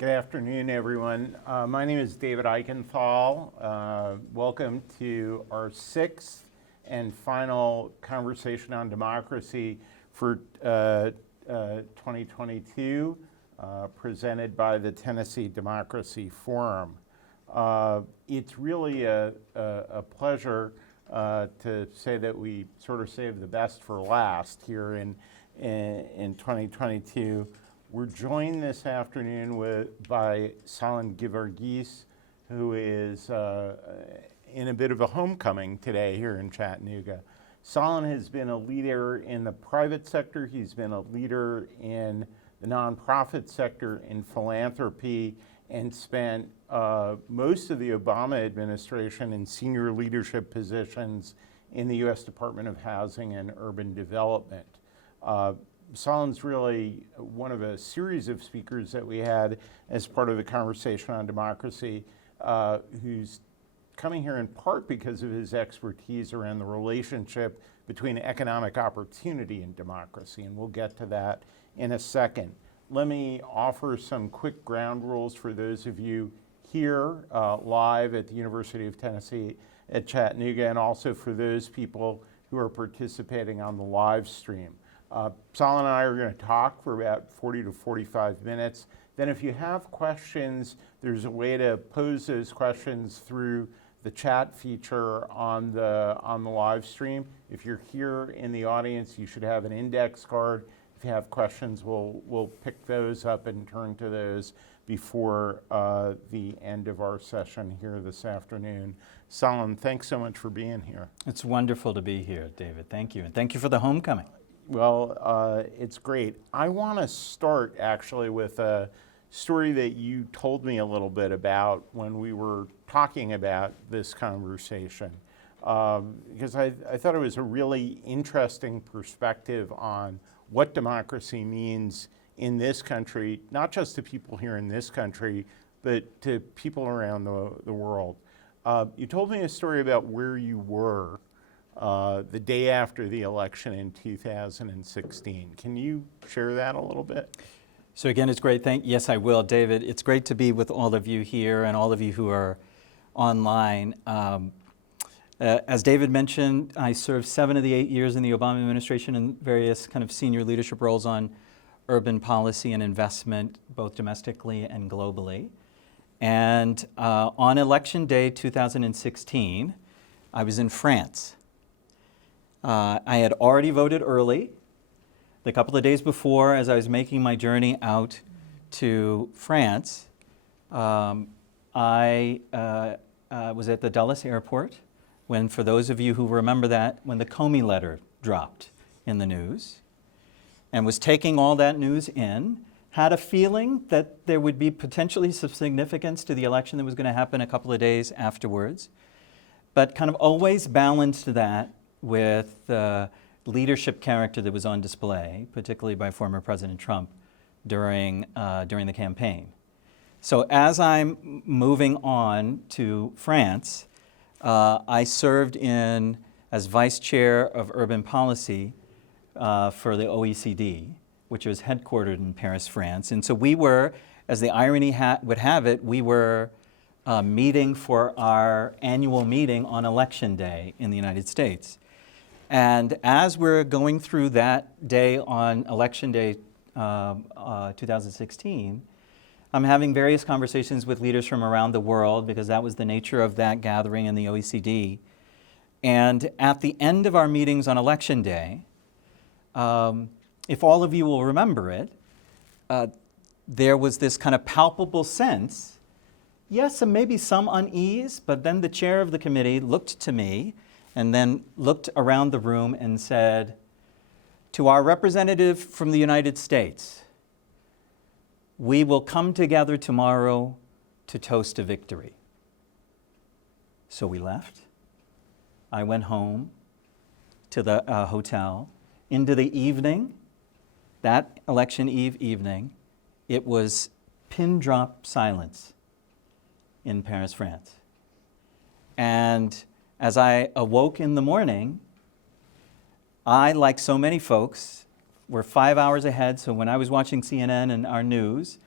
Good afternoon, everyone. My name is David Eichenthal. Welcome to our sixth and final conversation on democracy for 2022, presented by the Tennessee Democracy Forum. It's really a pleasure to say that we sort of saved the best for last here in 2022. We're joined this afternoon by Salin Geevarghese, who is in a bit of a homecoming today here in Chattanooga. Salin has been a leader in the private sector. He's been a leader in the nonprofit sector, in philanthropy, and spent most of the Obama administration in senior leadership positions in the U.S. Department of Housing and Urban Development. Salin's really one of a series of speakers that we had as part of the conversation on democracy, who's coming here in part because of his expertise around the relationship between economic opportunity and democracy, and we'll get to that in a second. Let me offer some quick ground rules for those of you here live at the University of Tennessee at Chattanooga, and also for those people who are participating on the live stream. Salin and I are going to talk for about 40 to 45 minutes. Then if you have questions, there's a way to pose those questions through the chat feature on the live stream. If you're here in the audience, you should have an index card. If you have questions, we'll pick those up and turn to those before the end of our session here this afternoon. Salin, thanks so much for being here. It's wonderful to be here, David. Thank you. And thank you for the homecoming. Well, it's great. I want to start actually with a story that you told me a little bit about when we were talking about this conversation, because I thought it was a really interesting perspective on what democracy means in this country, not just to people here in this country, but to people around the world. You told me a story about where you were the day after the election in 2016. Can you share that a little bit? So again, it's great. Yes, I will, David. It's great to be with all of you here and all of you who are online. As David mentioned, I served 7 of the 8 years in the Obama administration in various kind of senior leadership roles on urban policy and investment, both domestically and globally. And on election day 2016, I was in France. I had already voted early. The couple of days before, as I was making my journey out to France, I was at the Dulles airport when, for those of you who remember that, when the Comey letter dropped in the news, and was taking all that news in, had a feeling that there would be potentially some significance to the election that was going to happen a couple of days afterwards, but kind of always balanced that with the leadership character that was on display, particularly by former President Trump during the campaign. So as I'm moving on to France, I served as Vice Chair of Urban Policy for the OECD, which was headquartered in Paris, France. And so we were, as the irony would have it, we were meeting for our annual meeting on Election Day in the United States. And as we're going through that day on Election Day 2016, I'm having various conversations with leaders from around the world, because that was the nature of that gathering in the OECD. And at the end of our meetings on Election Day, if all of you will remember it, there was this kind of palpable sense, yes, and maybe some unease, but then the chair of the committee looked to me and then looked around the room and said, "To our representative from the United States, we will come together tomorrow to toast a victory." So we left. I went home to the hotel. Into the evening, that election eve evening, it was pin drop silence in Paris, France. And as I awoke in the morning, I, like so many folks, were 5 hours ahead. So when I was watching CNN and our news,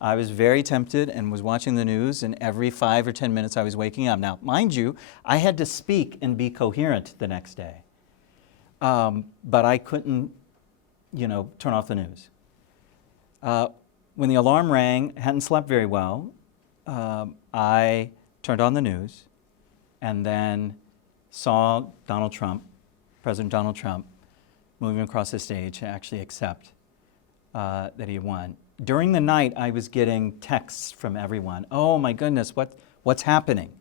I was very tempted and was watching the news, and every 5 or 10 minutes I was waking up. Now, mind you, I had to speak and be coherent the next day. But I couldn't, turn off the news. When the alarm rang, I hadn't slept very well. I turned on the news and then saw President Donald Trump, moving across the stage to actually accept that he won. During the night, I was getting texts from everyone. Oh my goodness, what's happening?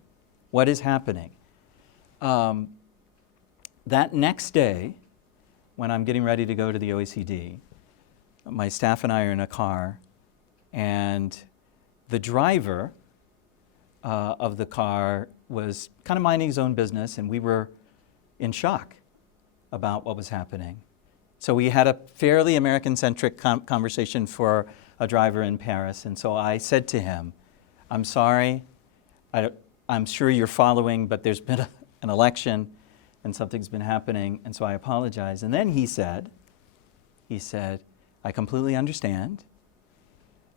What is happening? That next day, when I'm getting ready to go to the OECD, my staff and I are in a car, and the driver of the car was kind of minding his own business, and we were in shock about what was happening. So we had a fairly American-centric conversation for a driver in Paris, and so I said to him, I'm sorry, I'm sure you're following, but there's been an election and something's been happening, and so I apologize. And then he said, I completely understand,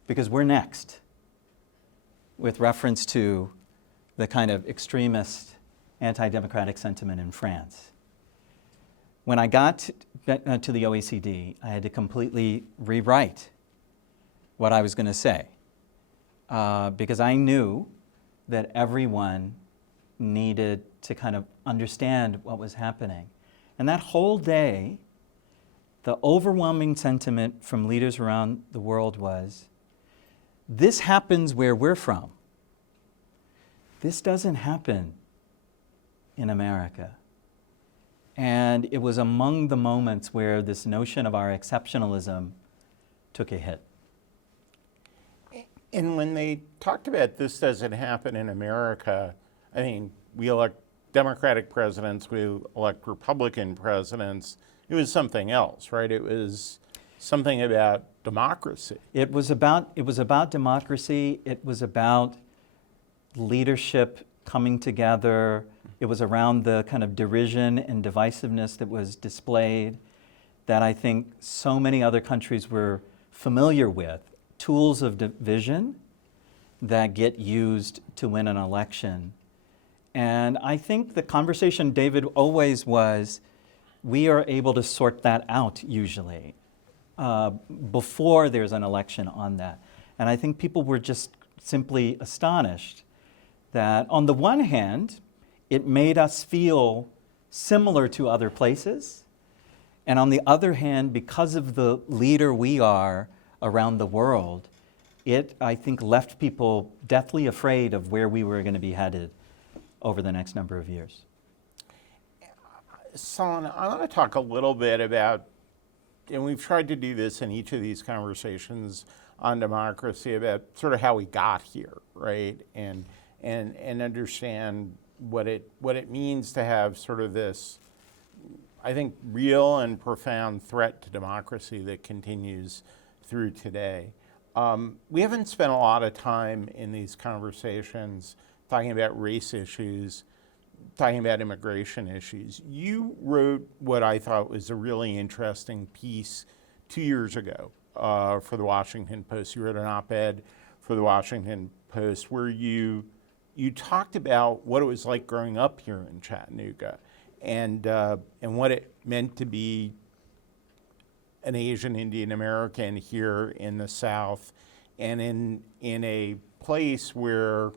because we're next, with reference to the kind of extremist anti-democratic sentiment in France. When I got to the OECD, I had to completely rewrite what I was going to say, because I knew that everyone needed to kind of understand what was happening. And that whole day, the overwhelming sentiment from leaders around the world was, this happens where we're from. This doesn't happen in America. And it was among the moments where this notion of our exceptionalism took a hit. And when they talked about this doesn't happen in America, I mean, we elect Democratic presidents, we elect Republican presidents. It was something else, right? It was something about democracy. It was about democracy. It was about leadership coming together. It was around the kind of derision and divisiveness that was displayed that I think so many other countries were familiar with, tools of division that get used to win an election. And I think the conversation, David, always was, we are able to sort that out usually before there's an election on that. And I think people were just simply astonished that on the one hand, it made us feel similar to other places. And on the other hand, because of the leader we are around the world, it, I think, left people deathly afraid of where we were going to be headed over the next number of years. Salin, I want to talk a little bit about, and we've tried to do this in each of these conversations on democracy, about sort of how we got here, right? And understand what it means to have sort of this, I think, real and profound threat to democracy that continues through today. We haven't spent a lot of time in these conversations talking about race issues, talking about immigration issues. You wrote what I thought was a really interesting piece 2 years ago for the Washington Post. You wrote an op-ed for the Washington Post where you talked about what it was like growing up here in Chattanooga and what it meant to be an Asian Indian American here in the South and in a place where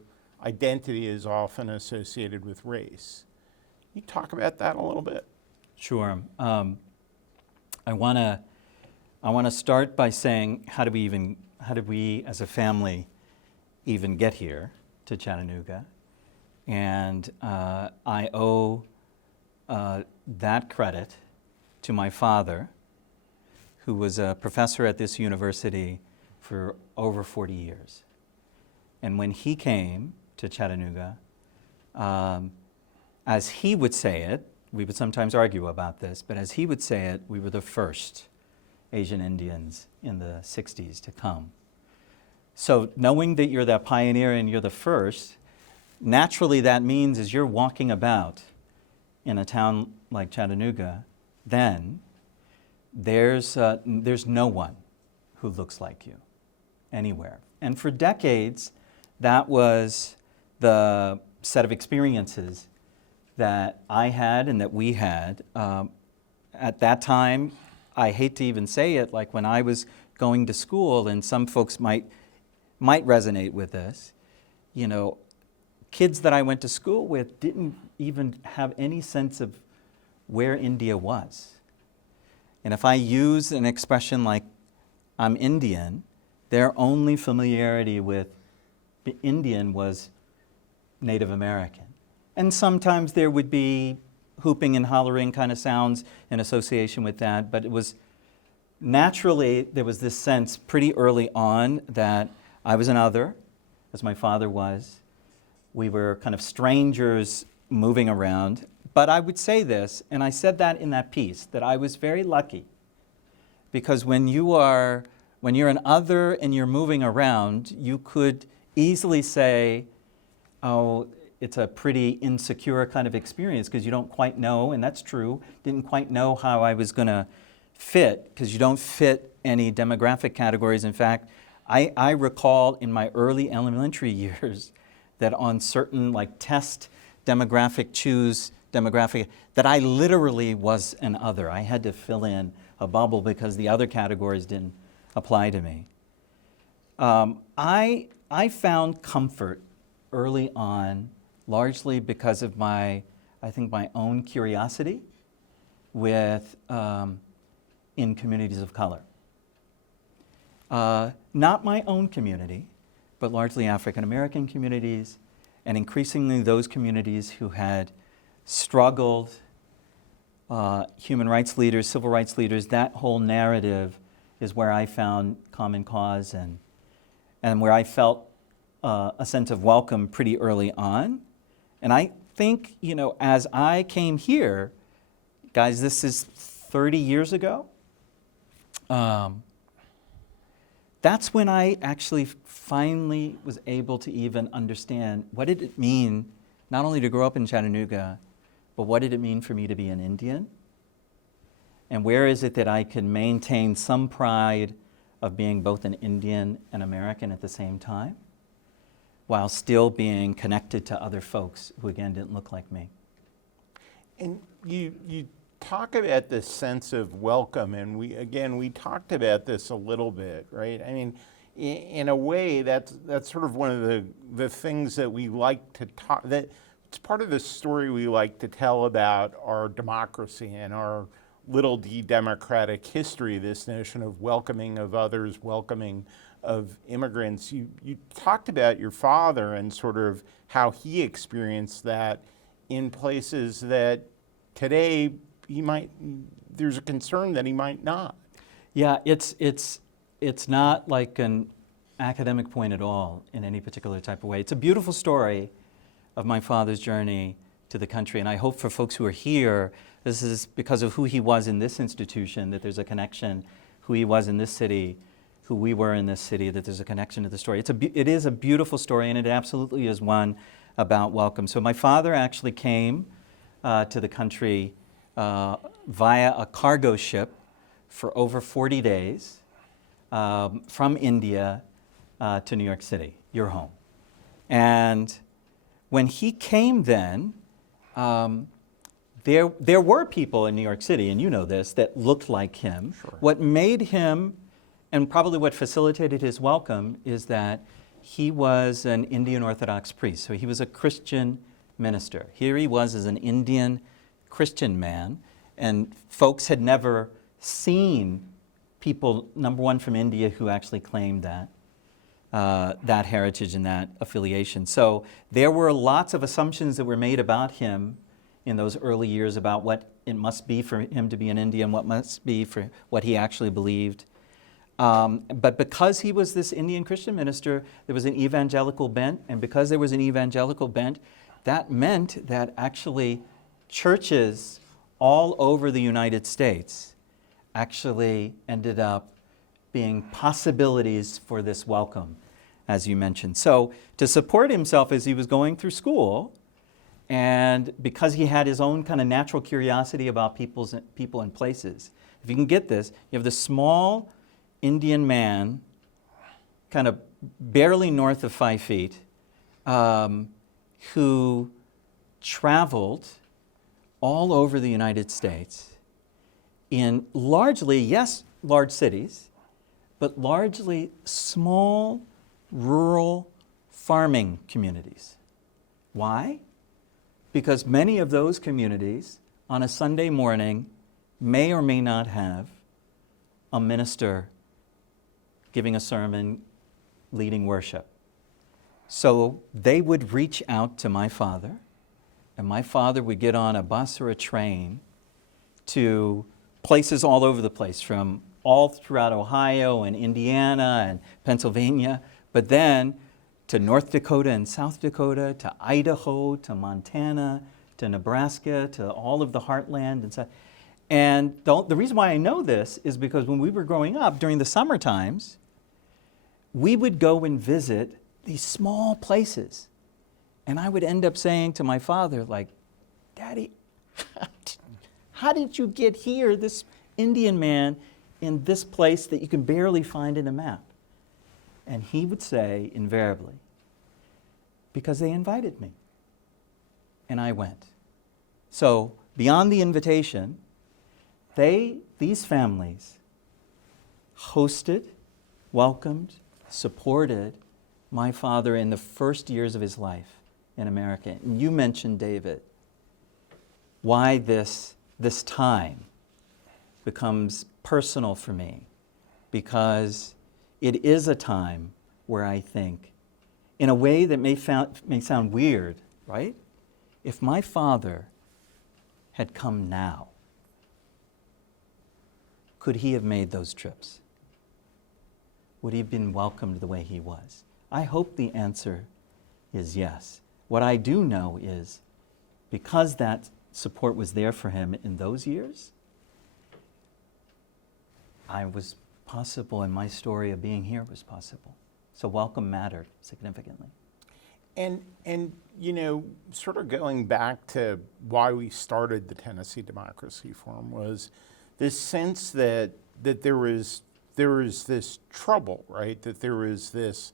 identity is often associated with race. Can you talk about that a little bit? Sure. I want to start by saying, how did we as a family even get here to Chattanooga? And I owe that credit to my father, who was a professor at this university for over 40 years. And when he came to Chattanooga, as he would say it, we would sometimes argue about this, but as he would say it, we were the first Asian Indians in the 60s to come. So knowing that you're that pioneer and you're the first, naturally that means as you're walking about in a town like Chattanooga, then there's no one who looks like you. anywhere. And for decades, that was the set of experiences that I had and that we had. At that time, I hate to even say it, like when I was going to school, and some folks might resonate with this, you know, kids that I went to school with didn't even have any sense of where India was. And if I use an expression like I'm Indian, their only familiarity with Indian was Native American. And sometimes there would be hooping and hollering kind of sounds in association with that, but it was naturally, there was this sense pretty early on that I was an other, as my father was. We were kind of strangers moving around. But I would say this, and I said that in that piece, that I was very lucky. Because when you're an other and you're moving around, you could easily say, oh, it's a pretty insecure kind of experience because you don't quite know, and that's true, didn't quite know how I was going to fit, because you don't fit any demographic categories. In fact, I recall in my early elementary years that on certain like test demographic, choose demographic, that I literally was an other. I had to fill in a bubble because the other categories didn't apply to me. I found comfort early on, largely because of my own curiosity with in communities of color. Not my own community, but largely African American communities, and increasingly those communities who had struggled, human rights leaders, civil rights leaders. That whole narrative is where I found common cause and where I felt a sense of welcome pretty early on. And I think, you know, as I came here, guys, this is 30 years ago, that's when I actually finally was able to even understand what did it mean, not only to grow up in Chattanooga, but what did it mean for me to be an Indian? And where is it that I can maintain some pride of being both an Indian and American at the same time, while still being connected to other folks who, again, didn't look like me? And you talk about this sense of welcome, and we talked about this a little bit, right? I mean, in a way, that's sort of one of the things that we like to talk, that it's part of the story we like to tell about our democracy and our little d democratic history, this notion of welcoming of others, welcoming of immigrants. You talked about your father and sort of how he experienced that in places that today there's a concern that he might not. Yeah, it's not like an academic point at all in any particular type of way. It's a beautiful story of my father's journey to the country, and I hope for folks who are here, this is because of who he was in this institution, that there's a connection, who he was in this city, who we were in this city, that there's a connection to the story. It is a beautiful story, and it absolutely is one about welcome. So my father actually came to the country via a cargo ship for over 40 days from India to New York City, your home. And when he came then, there were people in New York City, and you know this, that looked like him. Sure. What made him, and probably what facilitated his welcome, is that he was an Indian Orthodox priest. So he was a Christian minister. Here he was as an Indian Christian man, and folks had never seen people, number one, from India who actually claimed that heritage and that affiliation. So there were lots of assumptions that were made about him in those early years about what it must be for him to be an Indian, what must be for what he actually believed. But because he was this Indian Christian minister, there was an evangelical bent, and because there was an evangelical bent, that meant that actually churches all over the United States actually ended up being possibilities for this welcome, as you mentioned. So to support himself as he was going through school, and because he had his own kind of natural curiosity about people and places, if you can get this, you have this small Indian man kind of barely north of 5 feet, who traveled all over the United States in largely, yes, large cities, but largely small, rural farming communities. Why? Because many of those communities on a Sunday morning may or may not have a minister giving a sermon, leading worship. So they would reach out to my father, and my father would get on a bus or a train to places all over the place, from all throughout Ohio and Indiana and Pennsylvania, but then to North Dakota and South Dakota, to Idaho, to Montana, to Nebraska, to all of the heartland and stuff. And the reason why I know this is because when we were growing up, during the summer times, we would go and visit these small places. And I would end up saying to my father, like, Daddy, how did you get here, this Indian man, in this place that you can barely find in a map? And he would say, invariably, because they invited me. And I went. So, beyond the invitation, these families hosted, welcomed, supported my father in the first years of his life in America. And you mentioned, David, why this time becomes personal for me, because it is a time where I think, in a way that may sound weird, right? If my father had come now, could he have made those trips? Would he have been welcomed the way he was? I hope the answer is yes. What I do know is, because that support was there for him in those years, I was possible, and my story of being here was possible. So welcome mattered significantly. And you know, sort of going back to why we started the Tennessee Democracy Forum was this sense that there was this trouble, right? That there was this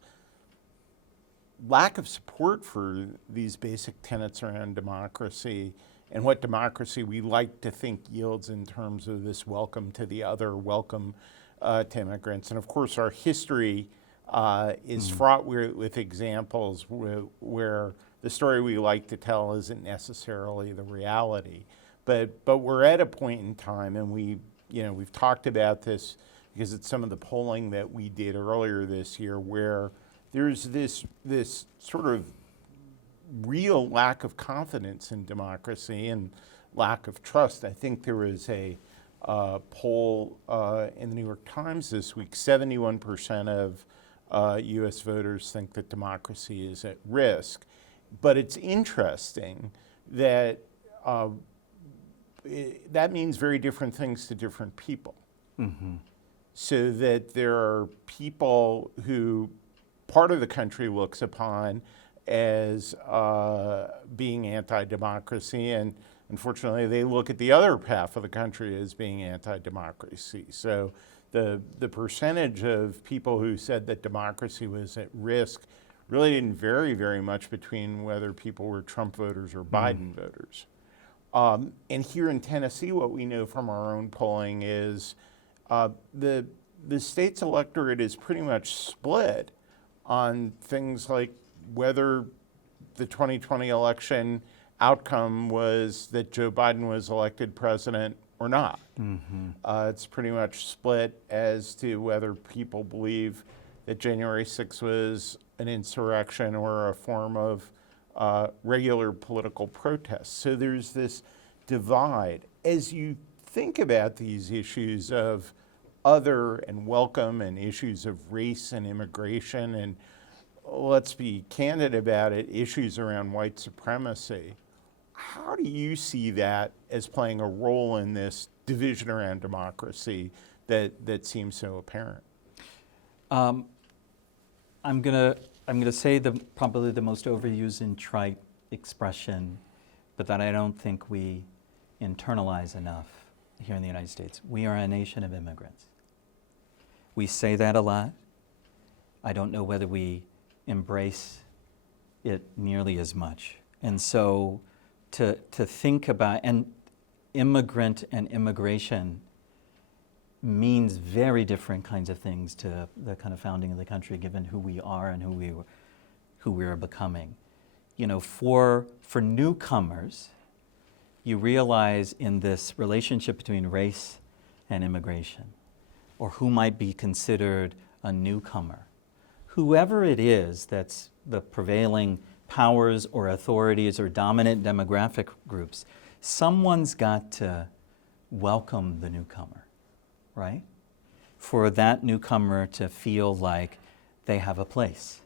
lack of support for these basic tenets around democracy and what democracy we like to think yields in terms of this welcome to the other, welcome to immigrants. And of course, our history is fraught with examples where the story we like to tell isn't necessarily the reality. But we're at a point in time, and we've talked about this because it's some of the polling that we did earlier this year, where there's this sort of real lack of confidence in democracy and lack of trust. I think there was a poll in the New York Times this week. 71% of U.S. voters think that democracy is at risk. But it's interesting that that means very different things to different people. Mm-hmm. So that there are people who part of the country looks upon as being anti-democracy, and unfortunately they look at the other half of the country as being anti-democracy. So the percentage of people who said that democracy was at risk really didn't vary very much between whether people were Trump voters or Biden voters. And here in Tennessee, what we know from our own polling is the state's electorate is pretty much split on things like whether the 2020 election outcome was that Joe Biden was elected president or not. Mm-hmm. It's pretty much split as to whether people believe that January 6th was an insurrection or a form of regular political protest. So there's this divide. As you think about these issues of other and welcome and issues of race and immigration, and let's be candid about it, issues around white supremacy, how do you see that as playing a role in this division around democracy that seems so apparent? I'm gonna say probably the most overused and trite expression, but that I don't think we internalize enough here in the United States. We are a nation of immigrants. We say that a lot, I don't know whether we embrace it nearly as much. And so to think about, and immigrant and immigration means very different kinds of things to the kind of founding of the country, given who we are and who we are becoming. You know, for newcomers, you realize in this relationship between race and immigration, or who might be considered a newcomer, whoever it is that's the prevailing powers or authorities or dominant demographic groups, someone's got to welcome the newcomer, right? For that newcomer to feel like they have a place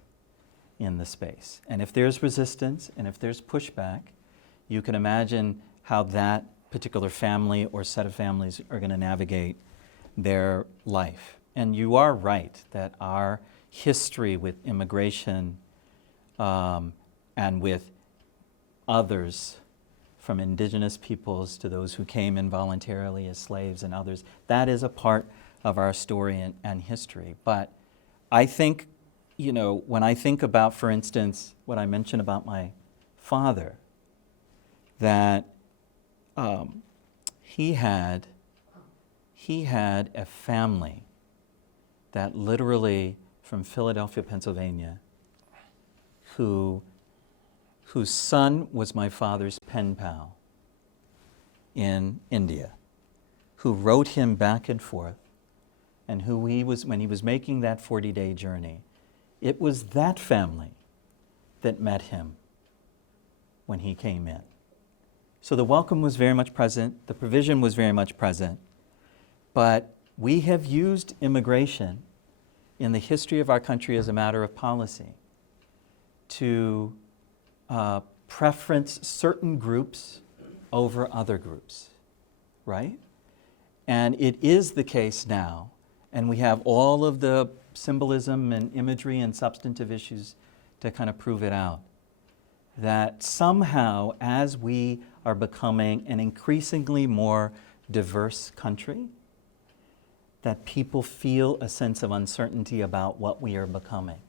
in the space. And if there's resistance and if there's pushback, you can imagine how that particular family or set of families are going to navigate their life. And you are right that our history with immigration and with others, from indigenous peoples to those who came involuntarily as slaves and others, that is a part of our story and history. But I think, you know, when I think about, for instance, what I mentioned about my father, that he had a family that literally from Philadelphia, Pennsylvania, whose son was my father's pen pal in India, who wrote him back and forth, and who he was, when he was making that 40-day journey, it was that family that met him when he came in. So the welcome was very much present, the provision was very much present, but we have used immigration in the history of our country as a matter of policy to preference certain groups over other groups, right? And it is the case now, and we have all of the symbolism and imagery and substantive issues to kind of prove it out, that somehow as we are becoming an increasingly more diverse country, that people feel a sense of uncertainty about what we are becoming.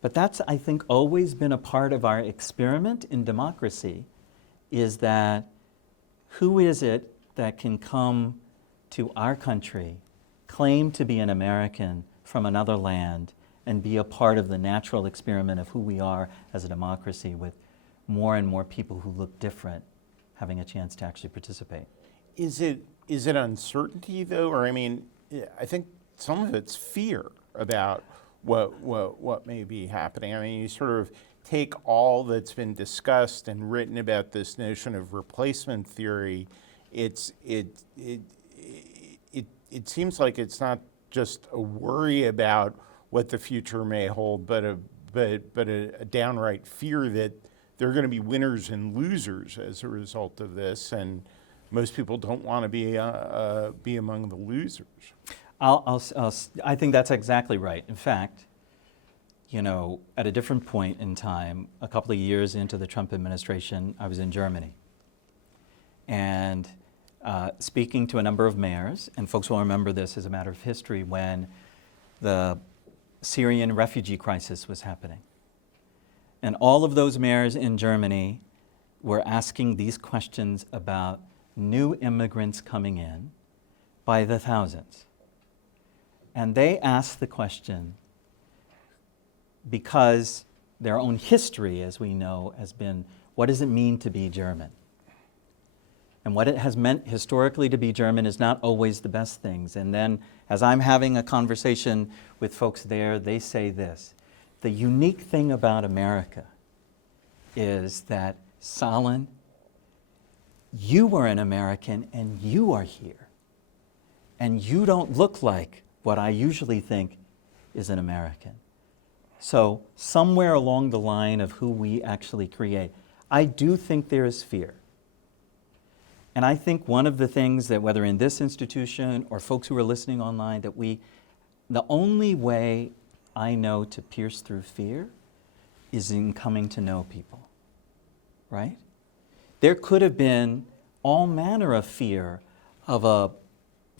But that's, I think, always been a part of our experiment in democracy, is that who is it that can come to our country, claim to be an American from another land, and be a part of the natural experiment of who we are as a democracy, with more and more people who look different having a chance to actually participate. Is it uncertainty though, or I mean, I think some of it's fear about what may be happening. I mean, you sort of take all that's been discussed and written about this notion of replacement theory. It seems like it's not just a worry about what the future may hold, but a downright fear that there are going to be winners and losers as a result of this, and most people don't want to be among the losers. I think that's exactly right. In fact, you know, at a different point in time, a couple of years into the Trump administration, I was in Germany, and speaking to a number of mayors, and folks will remember this as a matter of history, when the Syrian refugee crisis was happening. And all of those mayors in Germany were asking these questions about new immigrants coming in by the thousands. And they asked the question because their own history, as we know, has been, what does it mean to be German? And what it has meant historically to be German is not always the best things. And then as I'm having a conversation with folks there, they say this: the unique thing about America is that, Salin, you were an American and you are here. And you don't look like what I usually think is an American. So somewhere along the line of who we actually create, I do think there is fear. And I think one of the things that, whether in this institution or folks who are listening online, that the only way I know to pierce through fear is in coming to know people, right? There could have been all manner of fear of a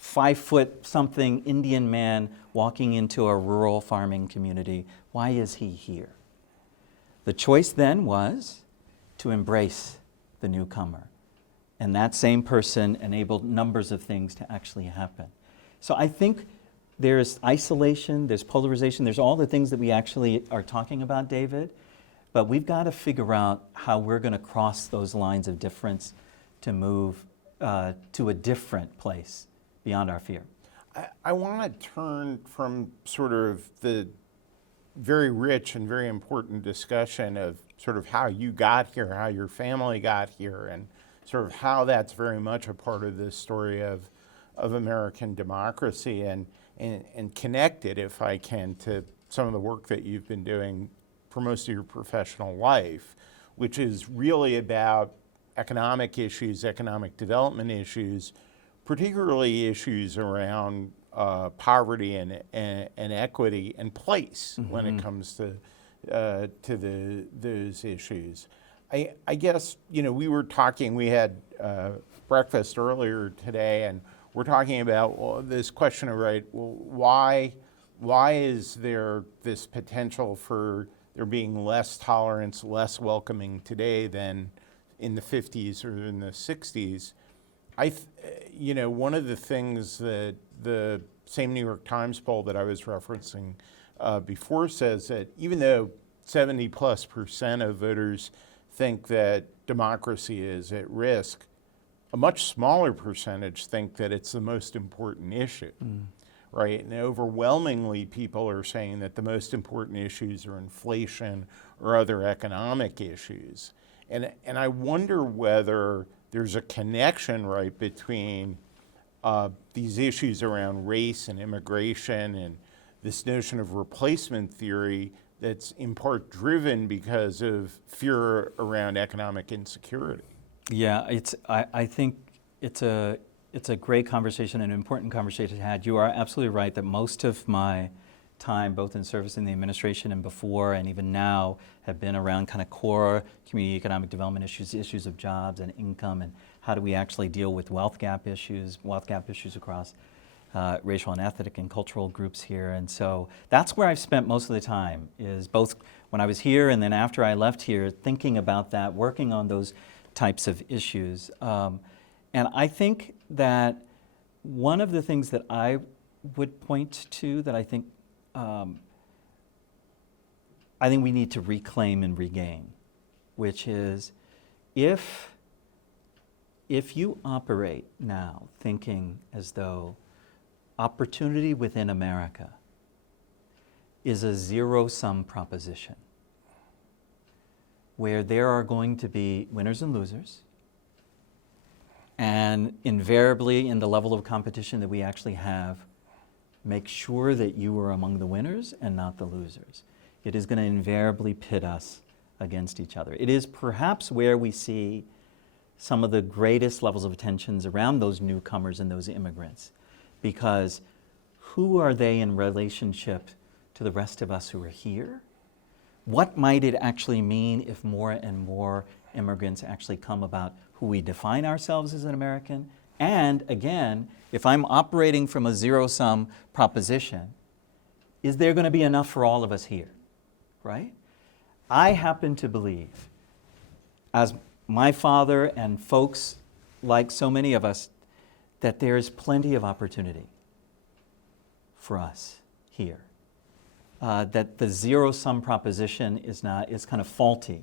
5-foot something Indian man walking into a rural farming community. Why is he here? The choice then was to embrace the newcomer. And that same person enabled numbers of things to actually happen. So I think there's isolation, there's polarization, there's all the things that we actually are talking about, David. But we've got to figure out how we're going to cross those lines of difference to move to a different place beyond our fear. I want to turn from sort of the very rich and very important discussion of sort of how you got here, how your family got here, and sort of how that's very much a part of this story of American democracy, and connect it, if I can, to some of the work that you've been doing for most of your professional life, which is really about economic issues, economic development issues, particularly issues around poverty and equity and place when it comes to those issues. I guess, we were talking, we had breakfast earlier today, and we're talking about this question of, why is there this potential for there being less tolerance, less welcoming today than in the 50s or in the 60s? One of the things that the same New York Times poll that I was referencing before says that even though 70+% of voters think that democracy is at risk, a much smaller percentage think that it's the most important issue, right? And overwhelmingly, people are saying that the most important issues are inflation or other economic issues. And I wonder whether there's a connection, right, between these issues around race and immigration and this notion of replacement theory that's in part driven because of fear around economic insecurity. Yeah, I think it's a great conversation, an important conversation to have. You are absolutely right that most of my time, both in service in the administration and before, and even now, have been around kind of core community economic development issues of jobs and income, and how do we actually deal with wealth gap issues across racial and ethnic and cultural groups here. And so that's where I've spent most of the time, is both when I was here and then after I left here, thinking about that, working on those types of issues. And I think that one of the things that I would point to that I think we need to reclaim and regain, which is if you operate now thinking as though opportunity within America is a zero-sum proposition, where there are going to be winners and losers, and invariably in the level of competition that we actually have, make sure that you are among the winners and not the losers. It is going to invariably pit us against each other. It is perhaps where we see some of the greatest levels of tensions around those newcomers and those immigrants, because who are they in relationship to the rest of us who are here? What might it actually mean if more and more immigrants actually come about who we define ourselves as an American? And again, if I'm operating from a zero-sum proposition, is there going to be enough for all of us here, right? I happen to believe, as my father and folks like so many of us, that there is plenty of opportunity for us here. That the zero-sum proposition is kind of faulty.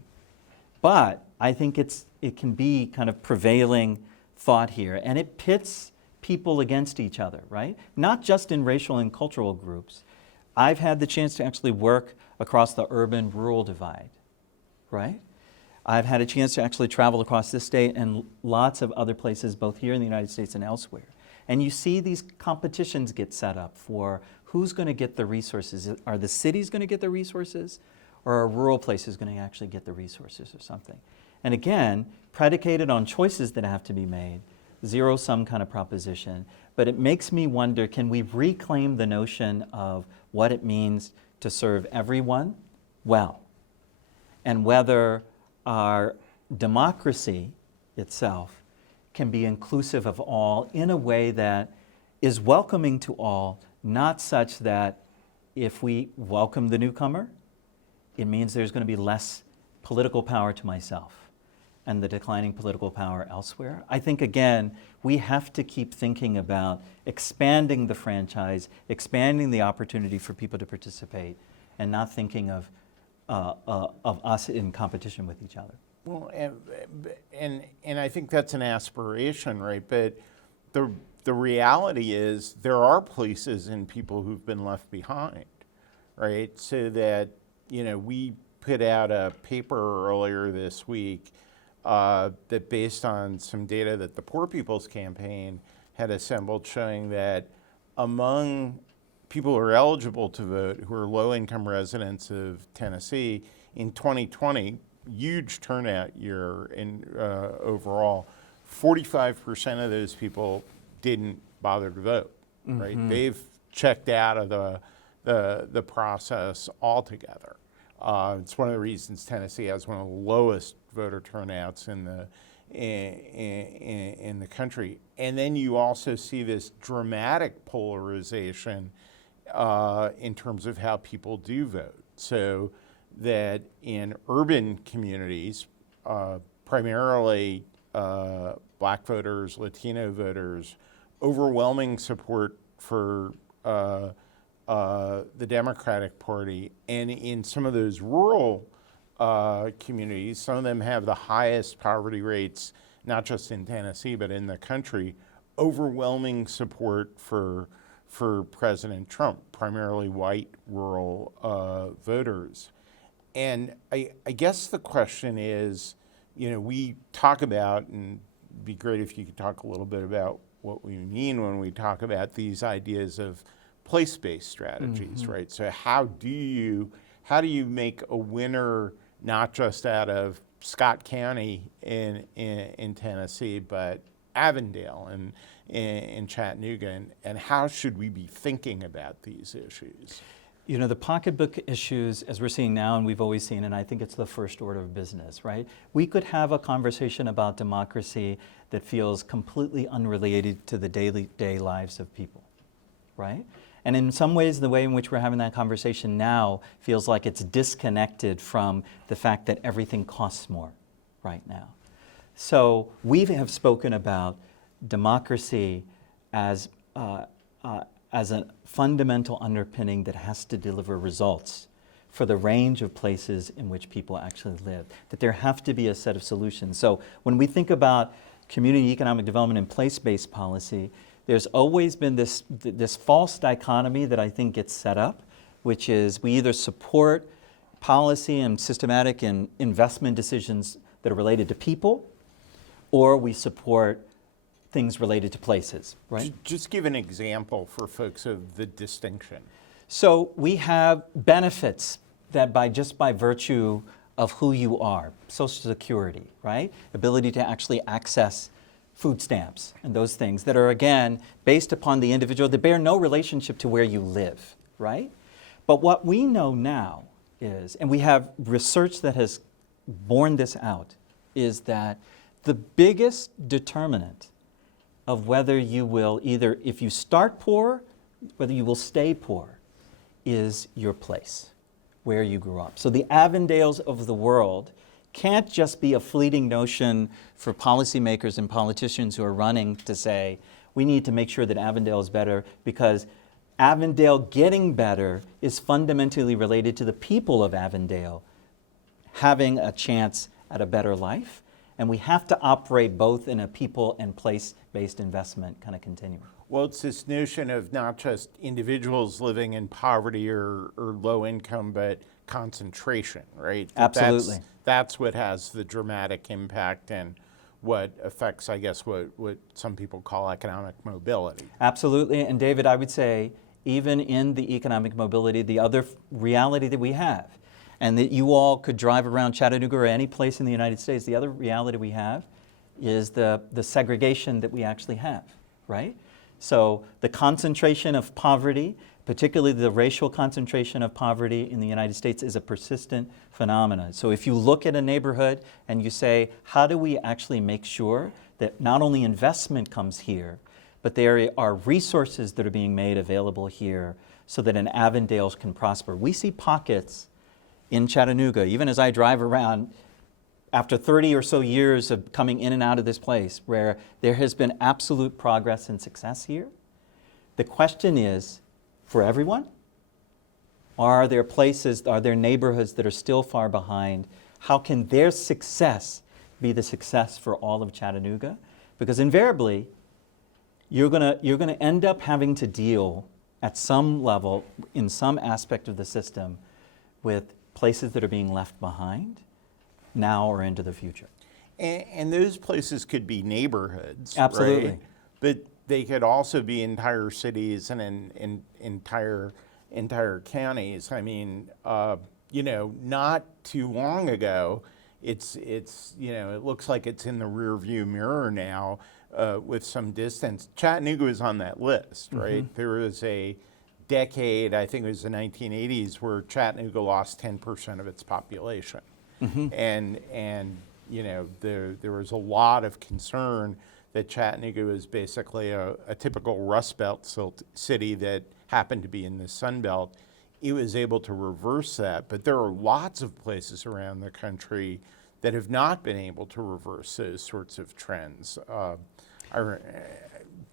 But I think it can be kind of prevailing thought here, and it pits people against each other, right? Not just in racial and cultural groups. I've had the chance to actually work across the urban-rural divide, right? I've had a chance to actually travel across this state and lots of other places, both here in the United States and elsewhere. And you see these competitions get set up for who's going to get the resources. Are the cities going to get the resources, or are rural places going to actually get the resources or something? And again, predicated on choices that have to be made, zero-sum kind of proposition. But it makes me wonder, can we reclaim the notion of what it means to serve everyone well? And whether our democracy itself can be inclusive of all in a way that is welcoming to all, not such that if we welcome the newcomer, it means there's going to be less political power to myself and the declining political power elsewhere. I think, again, we have to keep thinking about expanding the franchise, expanding the opportunity for people to participate, and not thinking of us in competition with each other. Well, and I think that's an aspiration, right? But the reality is there are places and people who've been left behind, right? So that, we put out a paper earlier this week that based on some data that the Poor People's Campaign had assembled showing that among people who are eligible to vote, who are low-income residents of Tennessee, in 2020, huge turnout year in overall, 45% of those people didn't bother to vote, right? They've checked out of the process altogether. It's one of the reasons Tennessee has one of the lowest voter turnouts in the country. And then you also see this dramatic polarization in terms of how people do vote. So that in urban communities, primarily Black voters, Latino voters, overwhelming support for the Democratic Party. And in some of those rural communities, some of them have the highest poverty rates, not just in Tennessee, but in the country, overwhelming support for President Trump, primarily white rural voters. And I guess the question is, we talk about, and it'd be great if you could talk a little bit about what we mean when we talk about these ideas of place-based strategies, right? So how do you make a winner not just out of Scott County in Tennessee, but Avondale and in Chattanooga, and how should we be thinking about these issues? The pocketbook issues, as we're seeing now, and we've always seen, and I think it's the first order of business, right? We could have a conversation about democracy that feels completely unrelated to the day lives of people, right? And in some ways, the way in which we're having that conversation now feels like it's disconnected from the fact that everything costs more right now. So we have spoken about democracy as a fundamental underpinning that has to deliver results for the range of places in which people actually live, that there have to be a set of solutions. So when we think about community economic development and place-based policy, there's always been this false dichotomy that I think gets set up, which is we either support policy and systematic and investment decisions that are related to people, or we support things related to places, right? Just give an example for folks of the distinction. So we have benefits that just by virtue of who you are, Social Security, right? Ability to actually access food stamps and those things that are, again, based upon the individual, that bear no relationship to where you live, right? But what we know now is, and we have research that has borne this out, is that the biggest determinant of whether you will either, if you start poor, whether you will stay poor, is your place, where you grew up. So the Avondales of the world can't just be a fleeting notion for policymakers and politicians who are running to say, we need to make sure that Avondale is better, because Avondale getting better is fundamentally related to the people of Avondale having a chance at a better life. And we have to operate both in a people and place-based investment kind of continuum. Well, it's this notion of not just individuals living in poverty or low income, but concentration, right? Absolutely. That's what has the dramatic impact and what affects, I guess, what some people call economic mobility. Absolutely. And David, I would say, even in the economic mobility, the other reality that we have, and that you all could drive around Chattanooga or any place in the United States, the other reality we have is the segregation that we actually have, right? So the concentration of poverty, particularly the racial concentration of poverty in the United States, is a persistent phenomenon. So if you look at a neighborhood and you say, how do we actually make sure that not only investment comes here, but there are resources that are being made available here so that an Avondale can prosper. We see pockets in Chattanooga, even as I drive around, after 30 or so years of coming in and out of this place, where there has been absolute progress and success here. The question is, for everyone, are there places, are there neighborhoods that are still far behind? How can their success be the success for all of Chattanooga? Because invariably, you're gonna end up having to deal at some level, in some aspect of the system, with places that are being left behind now or into the future. And those places could be neighborhoods, Absolutely. right? But they could also be entire cities and entire counties. I mean, not too long ago, it's it looks like it's in the rear view mirror now with some distance. Chattanooga was on that list, right? Mm-hmm. There was a decade, I think it was the 1980s, where Chattanooga lost 10% of its population. Mm-hmm. And there was a lot of concern that Chattanooga was basically a typical Rust Belt city that happened to be in the Sun Belt. It was able to reverse that, but there are lots of places around the country that have not been able to reverse those sorts of trends. Go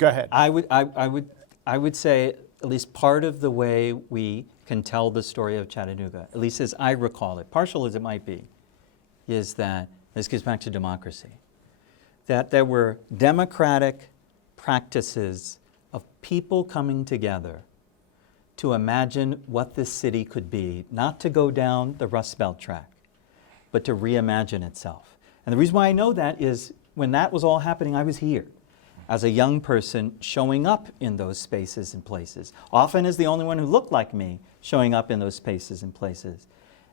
ahead. I would say at least part of the way we can tell the story of Chattanooga, at least as I recall it, partial as it might be, is that, this gets back to democracy, that there were democratic practices of people coming together to imagine what this city could be, not to go down the Rust Belt track, but to reimagine itself. And the reason why I know that is when that was all happening, I was here as a young person showing up in those spaces and places, often as the only one who looked like me showing up in those spaces and places.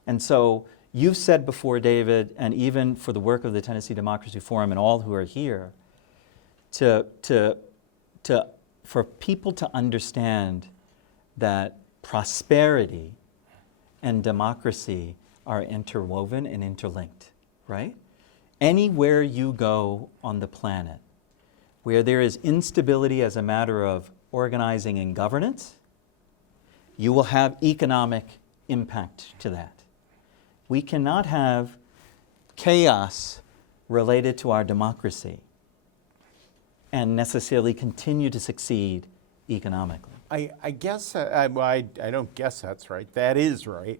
And so you've said before, David, and even for the work of the Tennessee Democracy Forum and all who are here, for people to understand that prosperity and democracy are interwoven and interlinked, right? Anywhere you go on the planet where there is instability as a matter of organizing and governance, you will have economic impact to that. We cannot have chaos related to our democracy and necessarily continue to succeed economically. I guess, I don't guess that's right. That is right.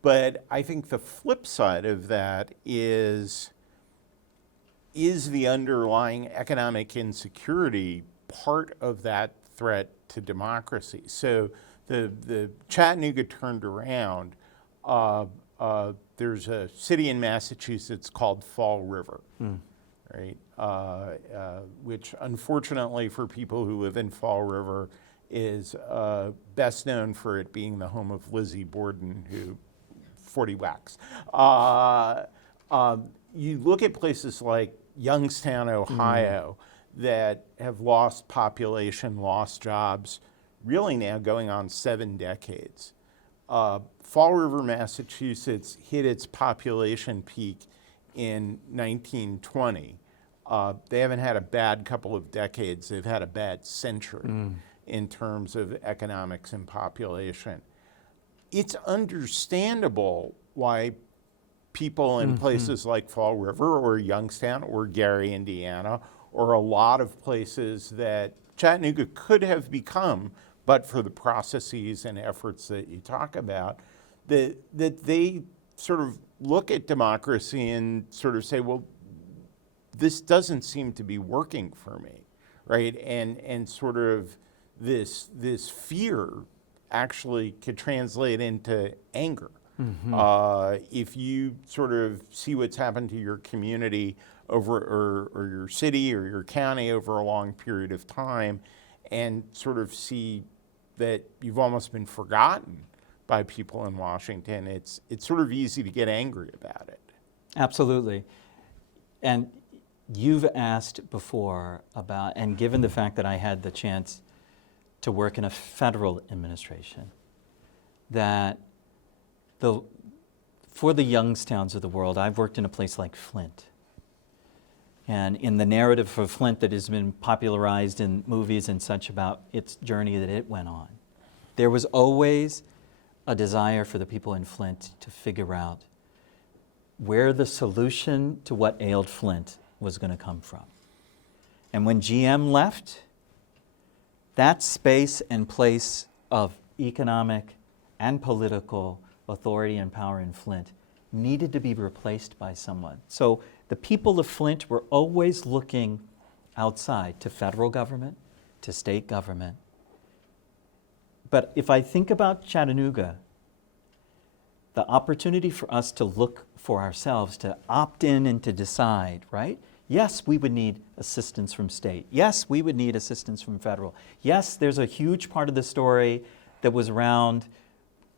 But I think the flip side of that is the underlying economic insecurity part of that threat to democracy? So the Chattanooga turned around. There's a city in Massachusetts called Fall River, right? Which unfortunately for people who live in Fall River is best known for it being the home of Lizzie Borden, who 40 whacks. You look at places like Youngstown, Ohio, that have lost population, lost jobs, really now going on 7 decades. Fall River, Massachusetts hit its population peak in 1920. They haven't had a bad couple of decades. They've had a bad century in terms of economics and population. It's understandable why people in places like Fall River or Youngstown or Gary, Indiana, or a lot of places that Chattanooga could have become, but for the processes and efforts that you talk about, that they sort of look at democracy and sort of say, well, this doesn't seem to be working for me, right? And sort of this fear actually could translate into anger. If you sort of see what's happened to your community over, or your city or your county over a long period of time, and sort of see that you've almost been forgotten by people in Washington, it's sort of easy to get angry about it. Absolutely. And you've asked before about, and given the fact that I had the chance to work in a federal administration, that for the Youngstowns of the world, I've worked in a place like Flint. and in the narrative of Flint that has been popularized in movies and such about its journey that it went on. There was always a desire for the people in Flint to figure out where the solution to what ailed Flint was going to come from. And when GM left, that space and place of economic and political authority and power in Flint needed to be replaced by someone. So the people of Flint were always looking outside to federal government, to state government. But if I think about Chattanooga, the opportunity for us to look for ourselves, to opt in and to decide, right? Yes, we would need assistance from state. Yes, we would need assistance from federal. Yes, there's a huge part of the story that was around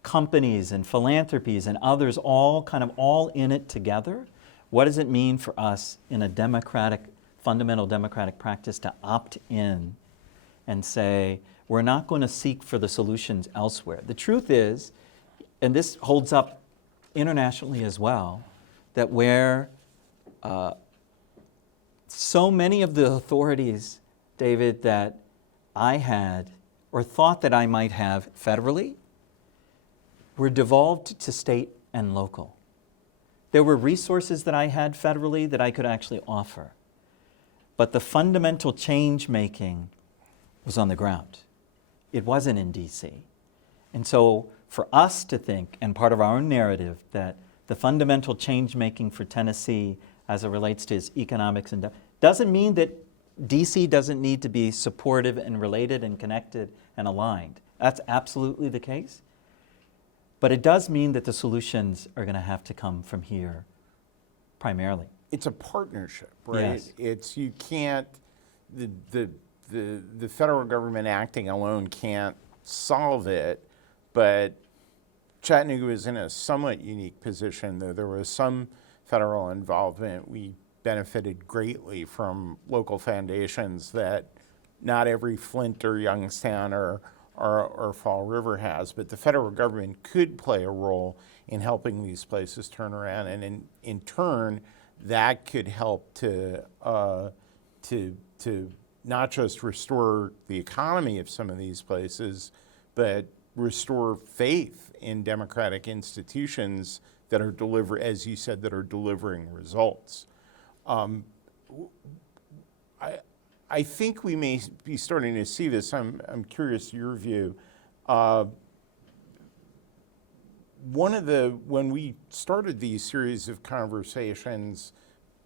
companies and philanthropies and others all in it together. What does it mean for us in a fundamental democratic practice to opt in and say, we're not going to seek for the solutions elsewhere? The truth is, and this holds up internationally as well, that where so many of the authorities, David, that I had or thought that I might have federally were devolved to state and local. There were resources that I had federally that I could actually offer, but the fundamental change making was on the ground. It wasn't in DC. And so for us to think, and part of our own narrative, that the fundamental change making for Tennessee as it relates to its economics and doesn't mean that DC doesn't need to be supportive and related and connected and aligned. That's absolutely the case. But it does mean that the solutions are going to have to come from here primarily. It's a partnership, right? Yes. It's, you can't, the federal government acting alone can't solve it, but Chattanooga is in a somewhat unique position, though there was some federal involvement. We benefited greatly from local foundations that not every Flint or Youngstown or Fall River has, but the federal government could play a role in helping these places turn around, and in turn, that could help to not just restore the economy of some of these places, but restore faith in democratic institutions that are as you said, that are delivering results. I think we may be starting to see this. I'm curious your view. When we started these series of conversations,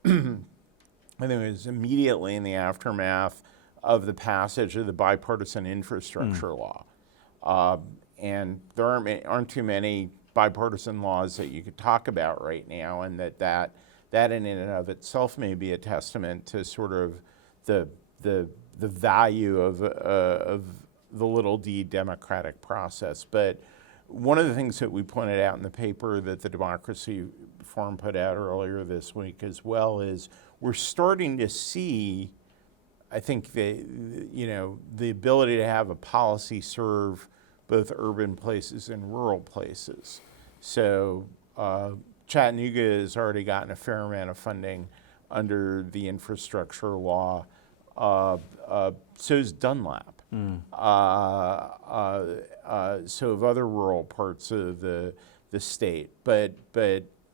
I think it was immediately in the aftermath of the passage of the bipartisan infrastructure law. And there aren't too many bipartisan laws that you could talk about right now, and that in and of itself may be a testament to sort of the value of the little d democratic process. But one of the things that we pointed out in the paper that the Democracy Forum put out earlier this week as well is we're starting to see, I think, the ability to have a policy serve both urban places and rural places. So Chattanooga has already gotten a fair amount of funding under the infrastructure law. So's Dunlap. So have other rural parts of the state. But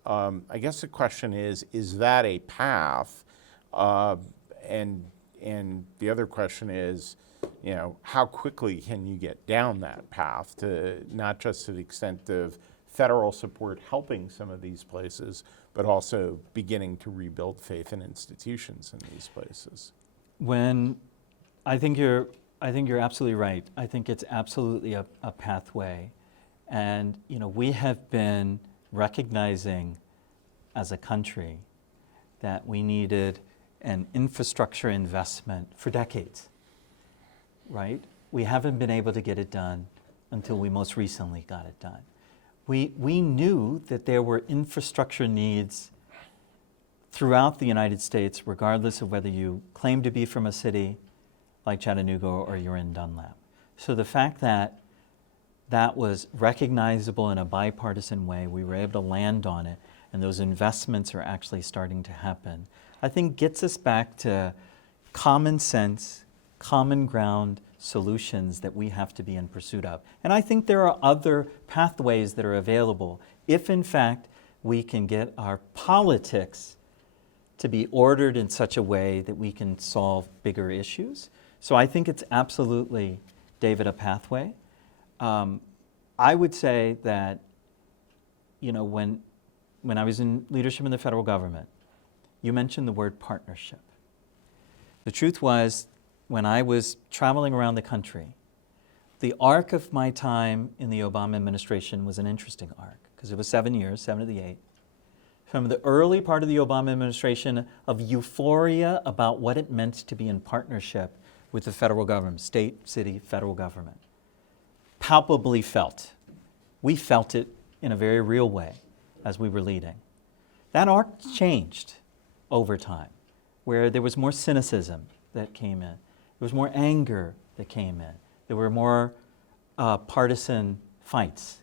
I guess the question is that a path? And the other question is, how quickly can you get down that path, to not just to the extent of federal support helping some of these places, but also beginning to rebuild faith in institutions in these places? I think you're absolutely right. I think it's absolutely a pathway. And we have been recognizing as a country that we needed an infrastructure investment for decades, right? We haven't been able to get it done until we most recently got it done. We knew that there were infrastructure needs throughout the United States, regardless of whether you claim to be from a city like Chattanooga or you're in Dunlap. So the fact that that was recognizable in a bipartisan way, we were able to land on it, and those investments are actually starting to happen, I think gets us back to common sense, common ground solutions that we have to be in pursuit of. And I think there are other pathways that are available if, in fact, we can get our politics to be ordered in such a way that we can solve bigger issues. So I think it's absolutely, David, a pathway. I would say that, you know, when I was in leadership in the federal government, you mentioned the word partnership. The truth was, when I was traveling around the country, the arc of my time in the Obama administration was an interesting arc, because it was 7 years, 7 of the 8. From the early part of the Obama administration of euphoria about what it meant to be in partnership with the federal government, state, city, federal government, palpably felt. We felt it in a very real way as we were leading. That arc changed over time, where there was more cynicism that came in. There was more anger that came in. There were more partisan fights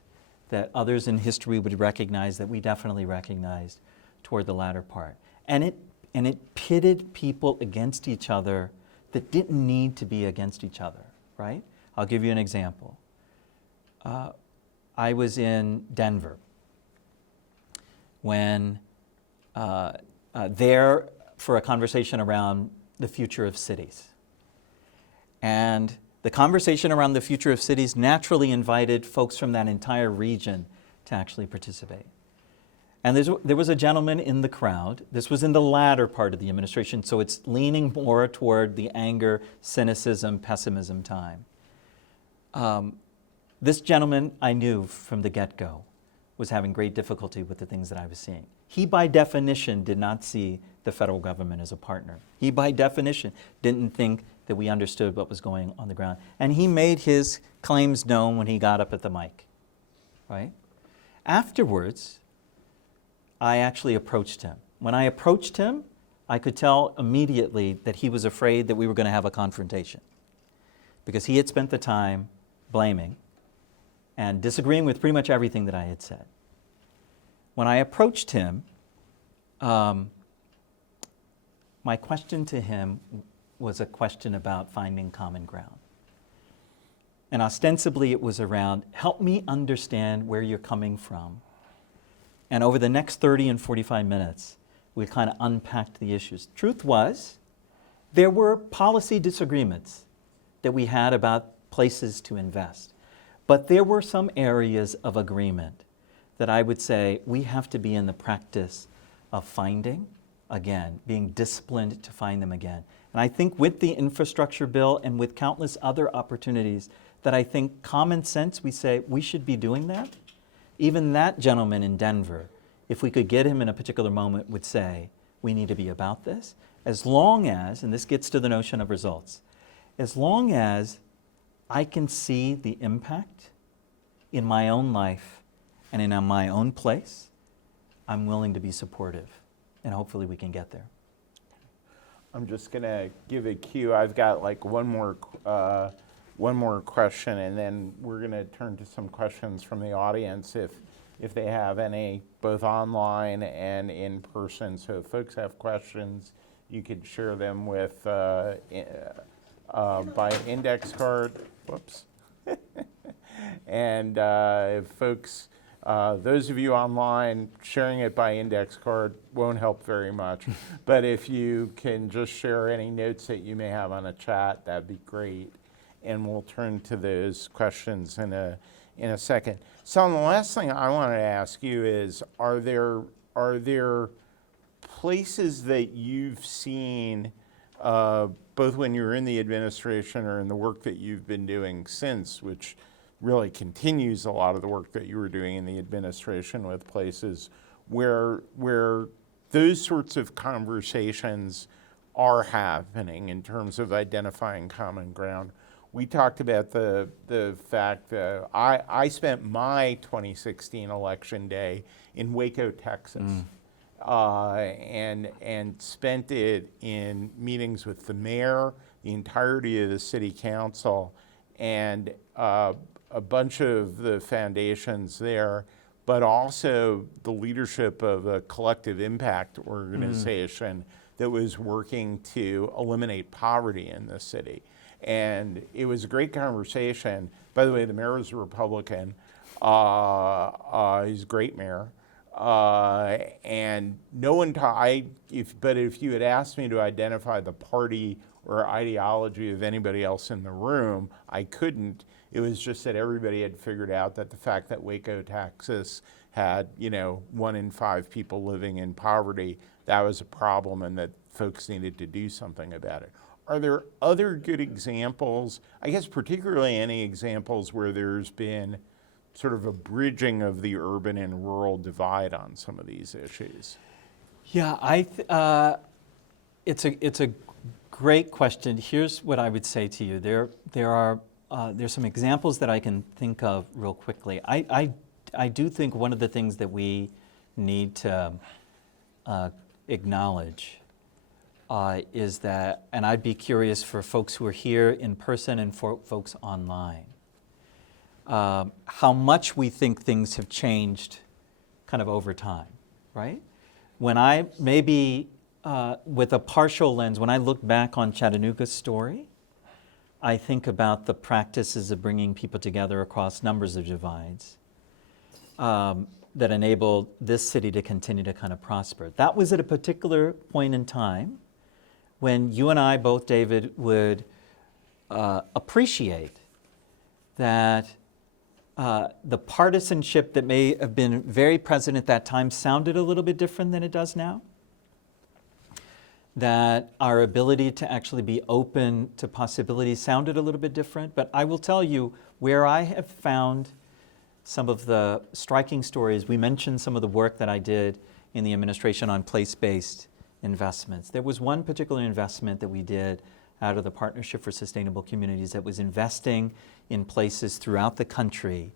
that others in history would recognize, that we definitely recognized toward the latter part. And it pitted people against each other that didn't need to be against each other, right? I'll give you an example. I was in Denver when there for a conversation around the future of cities. And the conversation around the future of cities naturally invited folks from that entire region to actually participate. And there was a gentleman in the crowd. This was in the latter part of the administration, so it's leaning more toward the anger, cynicism, pessimism time. This gentleman I knew from the get-go was having great difficulty with the things that I was seeing. He, by definition, did not see the federal government as a partner. He, by definition, didn't think that we understood what was going on the ground. And he made his claims known when he got up at the mic, right? Afterwards, I actually approached him. When I approached him, I could tell immediately that he was afraid that we were going to have a confrontation, because he had spent the time blaming and disagreeing with pretty much everything that I had said. When I approached him, my question to him was a question about finding common ground. And ostensibly it was around, help me understand where you're coming from. And over the next 30 and 45 minutes, we kind of unpacked the issues. Truth was, there were policy disagreements that we had about places to invest. But there were some areas of agreement that I would say we have to be in the practice of finding again, being disciplined to find them again. And I think with the infrastructure bill and with countless other opportunities that I think common sense, we say we should be doing that. Even that gentleman in Denver, if we could get him in a particular moment, would say, we need to be about this, as long as, and this gets to the notion of results, as long as I can see the impact in my own life and in my own place, I'm willing to be supportive, and hopefully we can get there. I'm just going to give a cue. I've got like one more question, and then we're going to turn to some questions from the audience if they have any, both online and in person. So if folks have questions, you could share them with by index card. Whoops. And if folks, those of you online, sharing it by index card won't help very much. But if you can just share any notes that you may have on a chat, that'd be great. And we'll turn to those questions in a second. So the last thing I wanted to ask you is, are there places that you've seen, both when you were in the administration or in the work that you've been doing since, which really continues a lot of the work that you were doing in the administration, with places where those sorts of conversations are happening in terms of identifying common ground? We talked about the fact that I spent my 2016 election day in Waco, Texas, and spent it in meetings with the mayor, the entirety of the city council, and a bunch of the foundations there, but also the leadership of a collective impact organization that was working to eliminate poverty in the city. And it was a great conversation. By the way, the mayor was a Republican. He's a great mayor. And no one but if you had asked me to identify the party or ideology of anybody else in the room, I couldn't. It was just that everybody had figured out that the fact that Waco, Texas had, 1 in 5 people living in poverty, that was a problem and that folks needed to do something about it. Are there other good examples, I guess particularly any examples where there's been sort of a bridging of the urban and rural divide on some of these issues? Yeah, it's a great question. Here's what I would say to you. There's some examples that I can think of real quickly. I do think one of the things that we need to acknowledge is that, and I'd be curious for folks who are here in person and for folks online, how much we think things have changed kind of over time, right? When I, maybe with a partial lens, when I look back on Chattanooga's story, I think about the practices of bringing people together across numbers of divides that enabled this city to continue to kind of prosper. That was at a particular point in time when you and I both, David, would appreciate that the partisanship that may have been very present at that time sounded a little bit different than it does now. That our ability to actually be open to possibilities sounded a little bit different. But I will tell you where I have found some of the striking stories. We mentioned some of the work that I did in the administration on place-based investments. There was one particular investment that we did out of the Partnership for Sustainable Communities that was investing in places throughout the country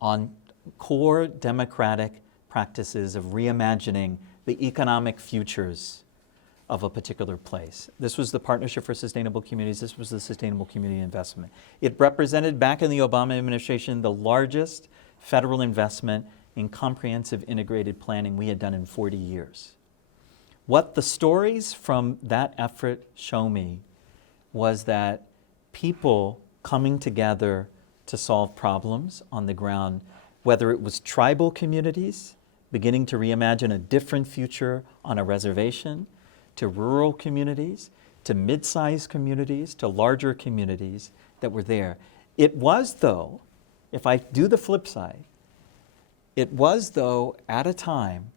on core democratic practices of reimagining the economic futures of a particular place. This was the Partnership for Sustainable Communities. This was the Sustainable Community Investment. It represented, back in the Obama administration, the largest federal investment in comprehensive integrated planning we had done in 40 years. What the stories from that effort show me was that people coming together to solve problems on the ground, whether it was tribal communities beginning to reimagine a different future on a reservation, to rural communities, to mid-sized communities, to larger communities that were there. It was, though, if I do the flip side, it was, though, at a time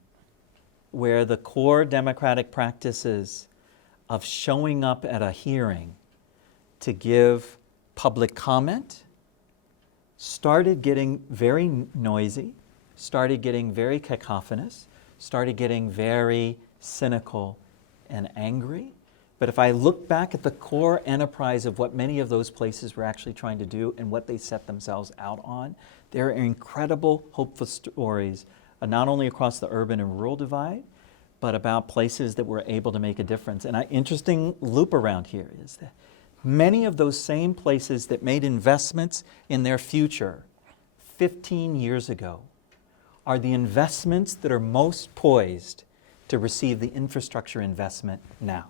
where the core democratic practices of showing up at a hearing to give public comment started getting very noisy, started getting very cacophonous, started getting very cynical and angry. But if I look back at the core enterprise of what many of those places were actually trying to do and what they set themselves out on, there are incredible, hopeful stories, not only across the urban and rural divide, but about places that were able to make a difference. And an interesting loop around here is that many of those same places that made investments in their future 15 years ago are the investments that are most poised to receive the infrastructure investment now.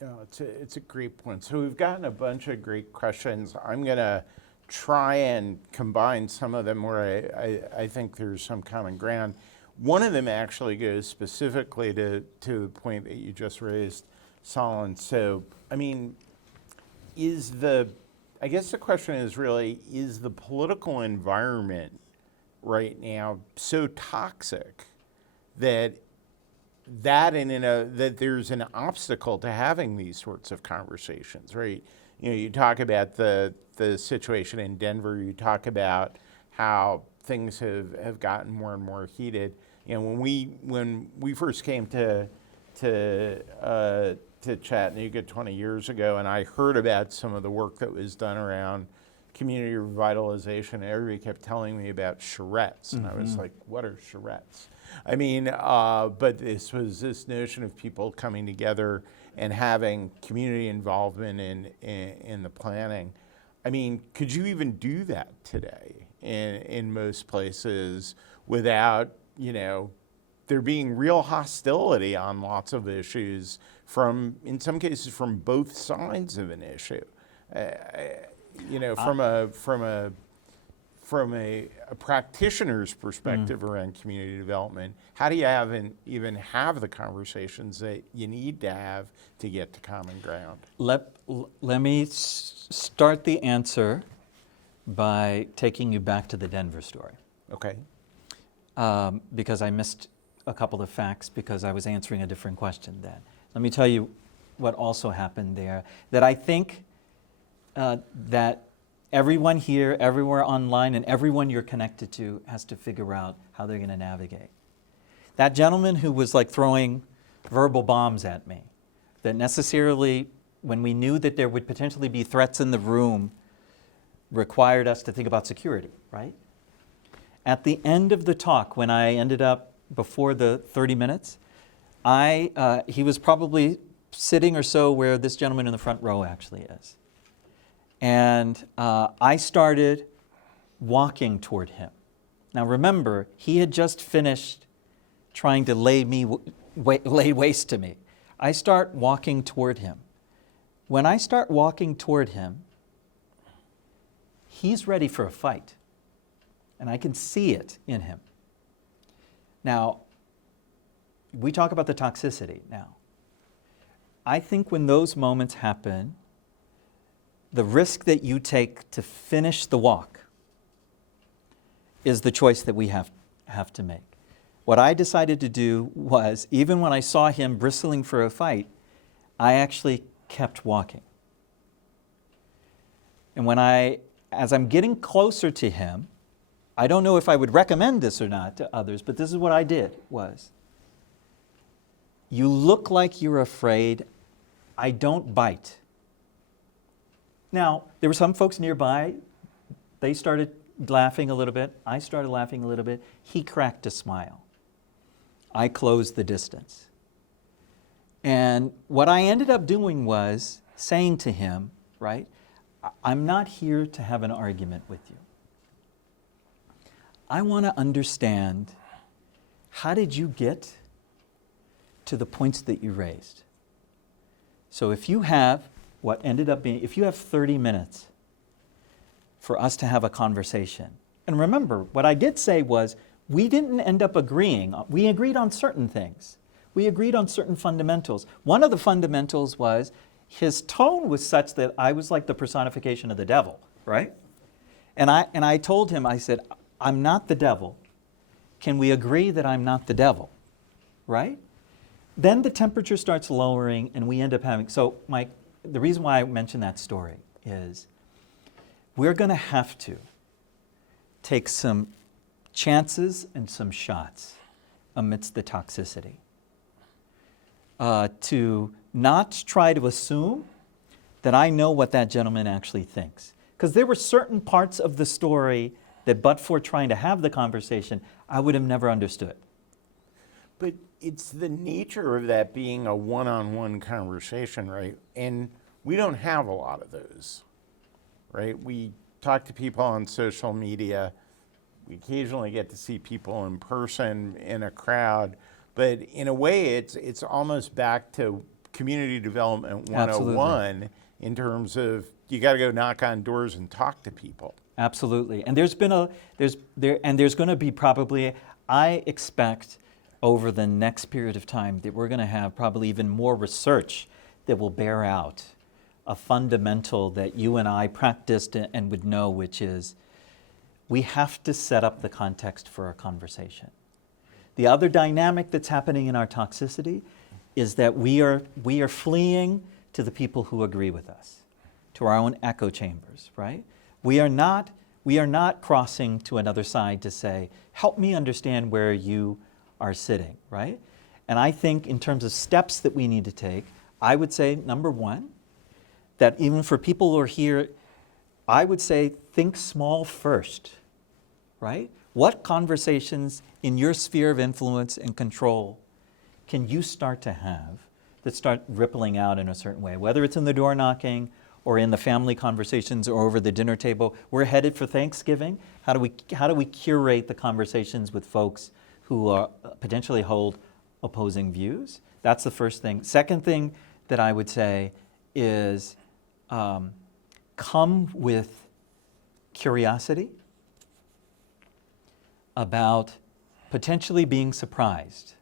No, it's a great point. So we've gotten a bunch of great questions. I'm going to try and combine some of them where I think there's some common ground. One of them actually goes specifically to the point that you just raised, Salin. So, I mean, I guess the question is really, is the political environment right now so toxic that there's an obstacle to having these sorts of conversations, right? You talk about the situation in Denver. You talk about how things have gotten more and more heated. When we first came to Chattanooga 20 years ago, and I heard about some of the work that was done around community revitalization, everybody kept telling me about charrettes, and I was like, "What are charrettes?" I mean, but this was this notion of people coming together and having community involvement in the planning. I mean, could you even do that today in most places without, there being real hostility on lots of issues in some cases, from both sides of an issue. From a practitioner's perspective around community development, how do you even have the conversations that you need to have to get to common ground? Let me start the answer by taking you back to the Denver story. Okay. Because I missed a couple of facts because I was answering a different question then. Let me tell you what also happened there, that I think that everyone here, everywhere online, and everyone you're connected to has to figure out how they're going to navigate. That gentleman who was like throwing verbal bombs at me, that necessarily, when we knew that there would potentially be threats in the room, required us to think about security, right? At the end of the talk, when I ended up before the 30 minutes, he was probably sitting or so where this gentleman in the front row actually is. And I started walking toward him. Now remember, he had just finished trying to lay waste to me. I start walking toward him. When I start walking toward him, he's ready for a fight. And I can see it in him. Now, we talk about the toxicity now. I think when those moments happen, the risk that you take to finish the walk is the choice that we have to make. What I decided to do was, even when I saw him bristling for a fight, I actually kept walking. And as I'm getting closer to him, I don't know if I would recommend this or not to others, but this is what I did was, you look like you're afraid, I don't bite. Now, there were some folks nearby, they started laughing a little bit, I started laughing a little bit, he cracked a smile. I closed the distance. And what I ended up doing was saying to him, right, I'm not here to have an argument with you. I want to understand, how did you get to the points that you raised? So if you have if you have 30 minutes for us to have a conversation, and remember, what I did say was, we didn't end up agreeing. We agreed on certain things. We agreed on certain fundamentals. One of the fundamentals was, his tone was such that I was like the personification of the devil, right? And I told him, I said, I'm not the devil. Can we agree that I'm not the devil, right? Then the temperature starts lowering and we end up having, so Mike, the reason why I mentioned that story is, we're going to have to take some chances and some shots amidst the toxicity. To not try to assume that I know what that gentleman actually thinks. Because there were certain parts of the story that, but for trying to have the conversation, I would have never understood. But it's the nature of that being a one-on-one conversation, right? And we don't have a lot of those, right? We talk to people on social media. We occasionally get to see people in person in a crowd. But in a way, it's almost back to community development 101. Absolutely. In terms of, you got to go knock on doors and talk to people. Absolutely. And there's going to be probably, I expect over the next period of time that we're going to have probably even more research that will bear out a fundamental that you and I practiced and would know, which is, we have to set up the context for our conversation. The other dynamic that's happening in our toxicity is that we are fleeing to the people who agree with us, to our own echo chambers, right? We are not crossing to another side to say, help me understand where you are sitting, right? And I think in terms of steps that we need to take, I would say, number one, that even for people who are here, I would say think small first, right? What conversations in your sphere of influence and control can you start to have that start rippling out in a certain way, whether it's in the door knocking or in the family conversations or over the dinner table. We're headed for Thanksgiving. How do we curate the conversations with folks who potentially hold opposing views? That's the first thing. Second thing that I would say is come with curiosity about potentially being surprised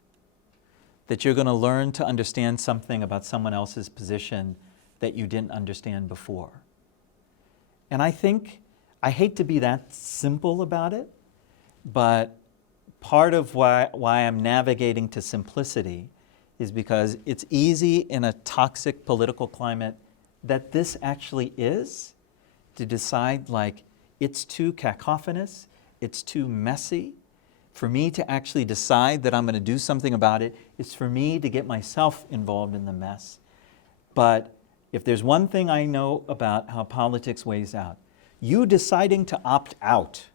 that you're going to learn to understand something about someone else's position that you didn't understand before. And I think, I hate to be that simple about it, but part of why I'm navigating to simplicity is because it's easy in a toxic political climate that this actually is to decide like it's too cacophonous, it's too messy. For me to actually decide that I'm going to do something about it is for me to get myself involved in the mess. But if there's one thing I know about how politics weighs out, you deciding to opt out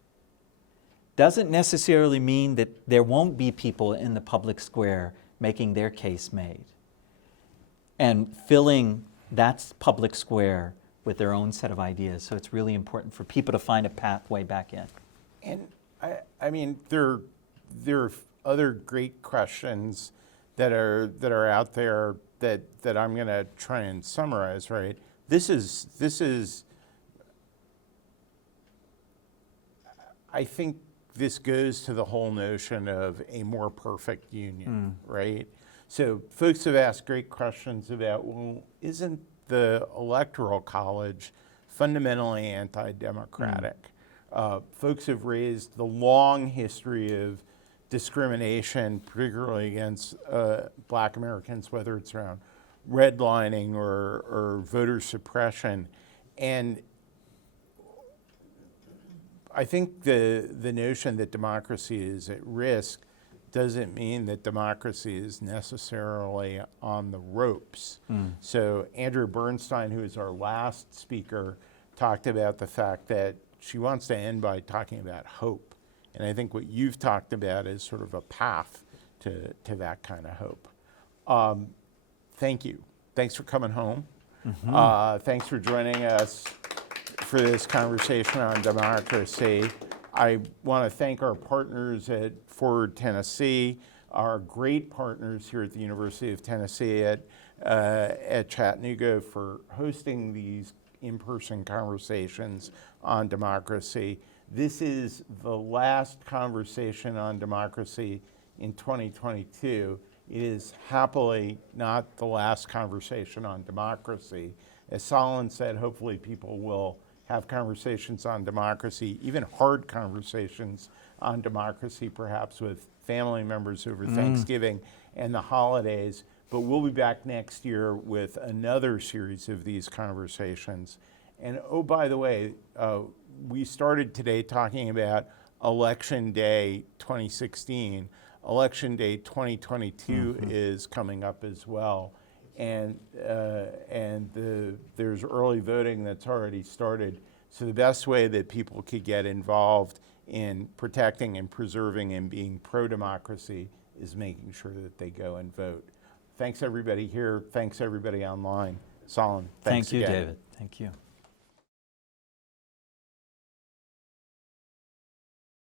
doesn't necessarily mean that there won't be people in the public square making their case made and filling that public square with their own set of ideas. So it's really important for people to find a pathway back in. And I mean, there are other great questions that are out there that I'm going to try and summarize. Right? This is. I think this goes to the whole notion of a more perfect union, right? So folks have asked great questions about, well, isn't the Electoral College fundamentally anti-democratic? Folks have raised the long history of discrimination, particularly against Black Americans, whether it's around redlining or voter suppression. And I think the notion that democracy is at risk doesn't mean that democracy is necessarily on the ropes. So Andrea Bernstein, who is our last speaker, talked about the fact that she wants to end by talking about hope. And I think what you've talked about is sort of a path to that kind of hope. Thank you. Thanks for coming home. Thanks for joining us for this conversation on democracy. I want to thank our partners at Forward Tennessee, our great partners here at the University of Tennessee at Chattanooga for hosting these in-person conversations on democracy. This is the last conversation on democracy in 2022. It is happily not the last conversation on democracy. As Salin said, hopefully people will have conversations on democracy, even hard conversations on democracy, perhaps with family members over Thanksgiving and the holidays. But we'll be back next year with another series of these conversations. And oh, by the way, we started today talking about Election Day 2016. Election Day 2022 is coming up as well. And there's early voting that's already started. So the best way that people could get involved in protecting and preserving and being pro-democracy is making sure that they go and vote. Thanks everybody here. Thanks everybody online. Salin, thanks again. Thank you, David. Thank you.